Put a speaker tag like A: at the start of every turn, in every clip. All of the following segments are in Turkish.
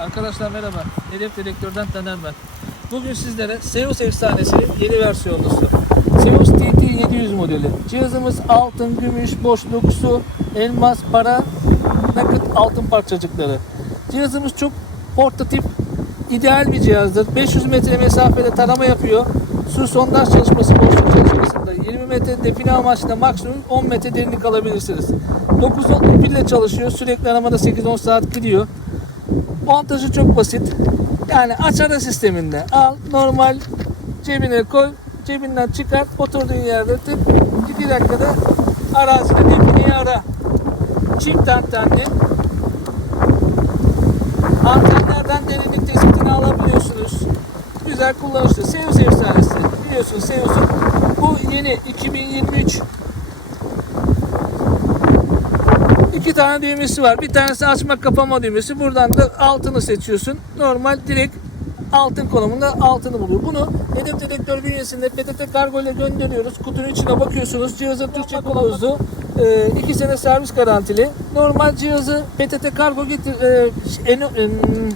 A: Arkadaşlar merhaba. Hedef Dedektör'den Taner ben. Bugün sizlere Seus efsanesinin yeni versiyonusu. Seus TT 700 modeli. Cihazımız altın, gümüş, boş dokusu, elmas, para, nakit altın parçacıkları. Cihazımız çok portatif, ideal bir cihazdır. 500 metre mesafede tarama yapıyor. Su sondaj çalışması boşluk çalışmasında 20 metre define amaçlı maksimum 10 metre derinlik alabilirsiniz. 9 voltluk pille çalışıyor. Sürekli aramada 8-10 saat gidiyor. Montajı çok basit. Yani aç ara sisteminde al normal cebine koy cebinden çıkart oturduğun yerde tık 2 dakikada arazide defineyi ara. Çift antenli antenlerden derinlik tespitini alabiliyorsunuz. Güzel kullanışlı. Seus efsanesi. Biliyorsunuz Seus'un bu yeni 2023 İki tane düğmesi var. Bir tanesi açma kapama düğmesi. Buradan da altını seçiyorsun. Normal direkt altın konumunda altını buluyor. Bunu hedef dedektör bünyesinde PTT kargo ile gönderiyoruz. Kutunun içine bakıyorsunuz. Cihazın Türkçe kılavuzu. 2 sene servis garantili. Normal cihazı PTT kargo getir e, em,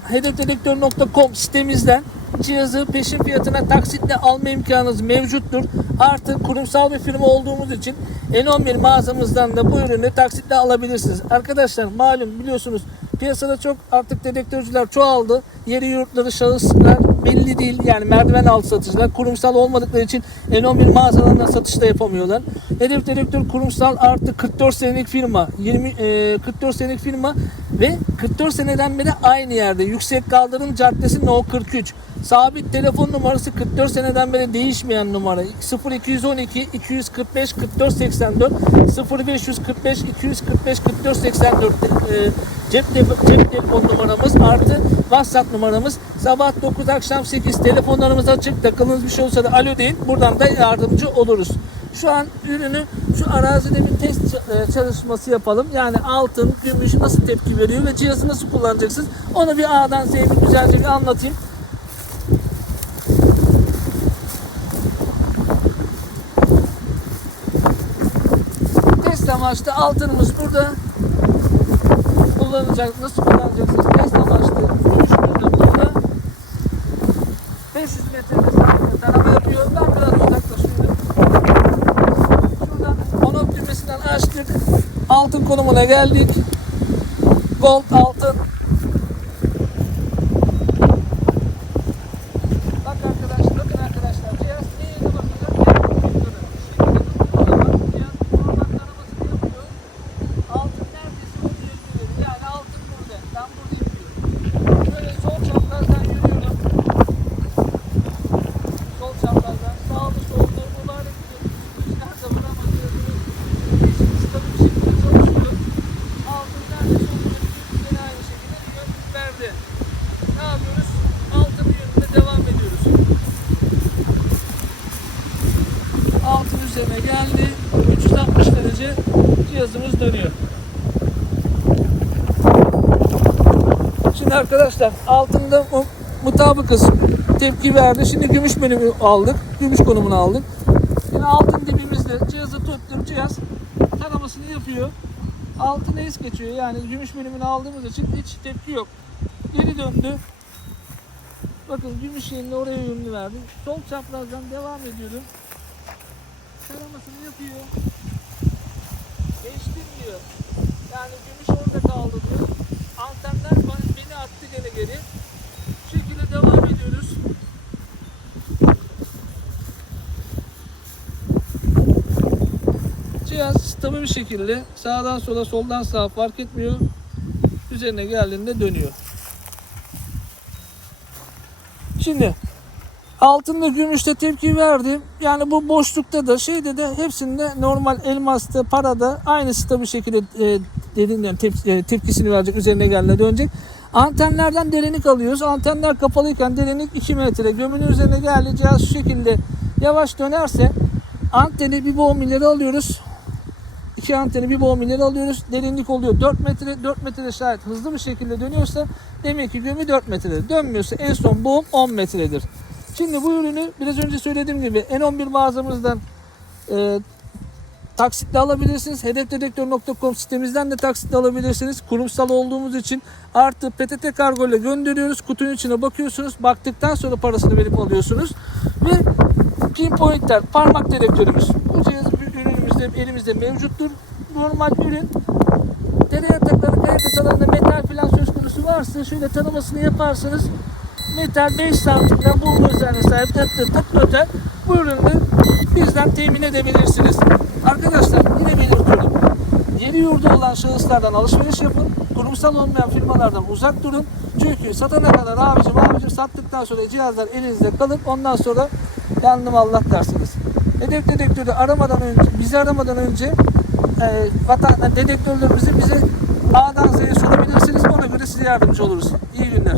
A: hedefdedektör.com sitemizden cihazı peşin fiyatına taksitle alma imkanınız mevcuttur. Artı kurumsal bir firma olduğumuz için N11 mağazamızdan da bu ürünü taksitle alabilirsiniz. Arkadaşlar malum biliyorsunuz piyasada çok artık dedektörcüler çoğaldı. Yeri yurtları şahıslar belli değil. Yani merdiven altı satıcılar kurumsal olmadıkları için N11 mağazalarından satış da yapamıyorlar. Hedef dedektör kurumsal artı 44 senelik firma. 20 e, 44 senelik firma ve 44 seneden beri aynı yerde. Yüksek Kaldırım Caddesi No 43. Sabit telefon numarası 44 seneden beri değişmeyen numara. 0212 245 44 84 0545 245 44 84 e, cep, cep telefon numaramız artı WhatsApp numaramız. Sabah 9 akşam 8 telefonlarımız açık. Takılınız bir şey olursa da alo deyin. Buradan da yardımcı oluruz. Şu an ürünü şu arazide bir test çalışması yapalım. Yani altın, gümüş nasıl tepki veriyor ve cihazı nasıl kullanacaksınız? Onu bir A'dan Z'ye güzelce bir anlatayım. Test amaçlı altınımız burada. Kullanacak, nasıl kullanacaksınız? Test amaçlı gümüş burada burada. 500 metre mesafede tarama yapıyor. Ben biraz uzaklaşıyorum. Şuradan onun düğmesinden açtık. Altın konumuna geldik. Gold altın. Bak arkadaşlar, bakın arkadaşlar. Cihaz neyine bakacak? Cihaz normal taramasını yapıyor. Altın neredeyse onu yapıyor. Yani altın burada. Ben burada yapıyorum. Şöyle sol çaprazdan yürüyorum. Sol çaprazdan sağlı sollu mübarek gidiyoruz. Nerede vuramadığını stabil bir şekilde çalışıyor. Altın nerede sollu yine aynı şekilde verdi. Ne yapıyoruz? Altın yönünde devam ediyoruz. Altın üzerine geldi. 360 derece cihazımız dönüyor. Şimdi arkadaşlar altında mu- mutabıkız. Tepki verdi. Şimdi gümüş menümü aldık. Gümüş konumunu aldık. Yine altın dibimizde cihazı tuttum. Cihaz taramasını yapıyor. Altına es geçiyor. Yani gümüş menümünü aldığımız için hiç tepki yok. Geri döndü. Bakın gümüş yerine oraya yönünü verdi. Sol çaprazdan devam ediyorum. Taramasını yapıyor. Geçtim diyor. Yani gümüş orada kaldı diyor. Antenler beni attı gene geri. Bu şekilde devam ediyoruz. Cihaz stabil bir şekilde sağdan sola soldan sağa fark etmiyor. Üzerine geldiğinde dönüyor. Şimdi altında gümüşte tepki verdi. Yani bu boşlukta da şeyde de hepsinde normal elmasta parada aynı stabil şekilde e, dediğim yani tep- e, tepkisini verecek üzerine geldiğinde dönecek. Antenlerden derinlik alıyoruz. Antenler kapalıyken derinlik 2 metre. Gömünün üzerine cihaz şu şekilde yavaş dönerse anteni bir boğum ileri alıyoruz. İki anteni bir boğum ileri alıyoruz. Derinlik oluyor 4 metre. 4 metre şayet hızlı bir şekilde dönüyorsa demek ki gömü 4 metrede. Dönmüyorsa en son boğum 10 metredir. Şimdi bu ürünü biraz önce söylediğim gibi N11 mağazamızdan e, taksitle alabilirsiniz. Hedefdedektör.com sitemizden de taksitle alabilirsiniz. Kurumsal olduğumuz için artı PTT kargo ile gönderiyoruz. Kutunun içine bakıyorsunuz. Baktıktan sonra parasını verip alıyorsunuz. Ve pinpointer parmak dedektörümüz. Bu cihaz ürünümüzde elimizde mevcuttur. Normal ürün dere yatakları, kaya kasalarında metal falan söz konusu varsa şöyle tanımasını yaparsanız metal 5 santimden bulma özelliğine sahip tık tık öter. Bu ürünü de bizden temin edebilirsiniz. Arkadaşlar yine belirtiyorum. Yeri yurdu olan şahıslardan alışveriş yapın. Kurumsal olmayan firmalardan uzak durun. Çünkü satana kadar abicim abicim sattıktan sonra cihazlar elinizde kalır. Ondan sonra yandım Allah dersiniz. Hedef dedektörü aramadan önce, bizi aramadan önce e, vatan, dedektörlerimizi bize A'dan Z'ye sorabilirsiniz. Ona göre size yardımcı oluruz. İyi günler.